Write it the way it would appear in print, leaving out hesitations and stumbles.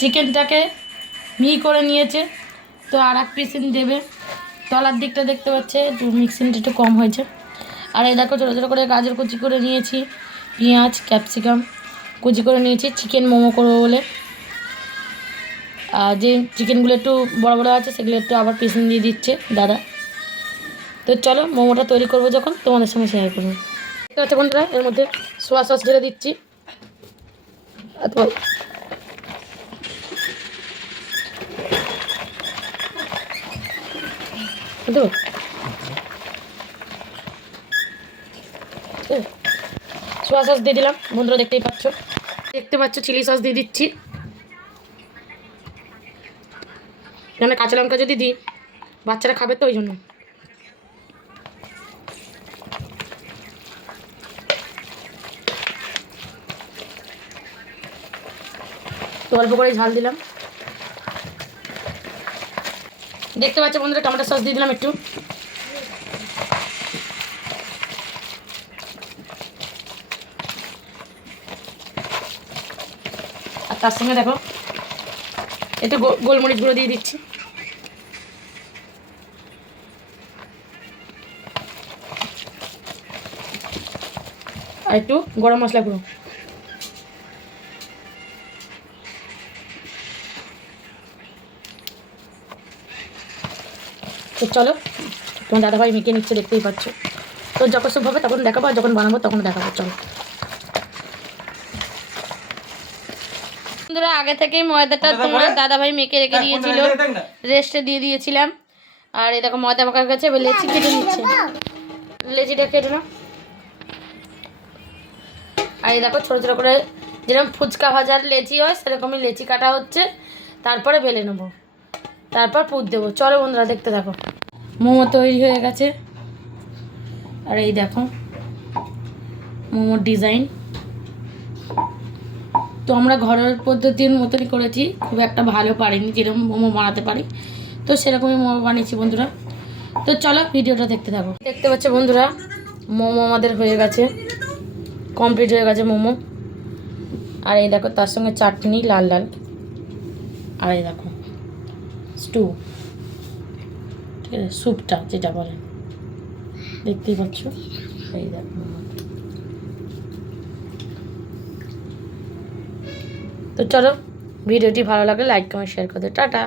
চিকেনটাকে করে নিয়েছে, তো আর এক পিস দেবে। তলার দিকটা দেখতে পাচ্ছে একটু মিক্সিংটা একটু কম হয়েছে। আর এই দেখো ছোটো ছোটো করে গাজর কুচি করে নিয়েছি, পেঁয়াজ ক্যাপসিকাম কুচি করে নিয়েছি চিকেন মোমো করবো বলে। আর যে চিকেনগুলো একটু বড় বড় আছে সেগুলো একটু আবার পিসিং দিয়ে দিচ্ছে দাদা। তো চলো মোমোটা তৈরি করবো যখন তোমাদের সঙ্গে শেয়ার করবো। দেখতে পাচ্ছ বন্ধুরা, এর মধ্যে সোয়া সস ঢেলে দিচ্ছি। সোয়া সস দিয়ে দিলাম বন্ধুরা, দেখতে পাচ্ছ চিলি সস দিয়ে দিচ্ছি। কেন কাঁচা লঙ্কা যদি দিই বাচ্চারা খাবে তো ওই জন্য। তো অল্প করে ঝাল দিলাম। দেখতে পাচ্ছ বন্ধুরা, টমেটো সস দিয়ে দিলাম একটু। আর তার সঙ্গে দেখো একটু গোলমরিচ গুঁড়ো দিয়ে দিচ্ছি। আর একটু গরম মশলা গুঁড়ো। তো চলো তোমার দাদাভাই মেখে নিচ্ছে, দেখতেই পাচ্ছ। তো যখন সব হবে তখন দেখাবো, আর যখন বানাবো তখন দেখাবো। চলো বন্ধুরা, আগে থেকেই ময়দাটা তোমার দাদাভাই মেখে রেখে দিয়েছিল, রেস্টে দিয়ে দিয়েছিলাম। আর এই দেখো ময়দা মাখার কাছে লেচি কেটে নিচ্ছে, লেচিটা কেটে না। আর এই দেখো ছোটো ছোটো করে যেরকম ফুচকা ভাজার লেচি হয় সেরকমই লেচি কাটা হচ্ছে, তারপরে বেলে নেবো, তারপর পুর দেবো। চলো বন্ধুরা দেখতে থাকো। মোমো তৈরি হয়ে গেছে, আর এই দেখো মোমোর ডিজাইন। তো আমরা ঘরের পদ্ধতির মতনই করেছি, খুব একটা ভালো পারিনি, যেরকম মোমো বানাতে পারি তো সেরকমই মোমো বানিয়েছি বন্ধুরা। তো চলো ভিডিওটা দেখতে থাকো। দেখতে পাচ্ছ বন্ধুরা, মোমো আমাদের হয়ে গেছে, কমপ্লিট হয়ে গেছে মোমো। আর এই দেখো তার সঙ্গে চাটনি লাল লাল, আর এই দেখো স্টু, ঠিক আছে, স্যুপটা যেটা বলে, দেখতেই পাচ্ছ। এই দেখো তো চলো ভিডিওটি ভালো লাগলে লাইক কমেন্ট শেয়ার করে দিও। টাটা।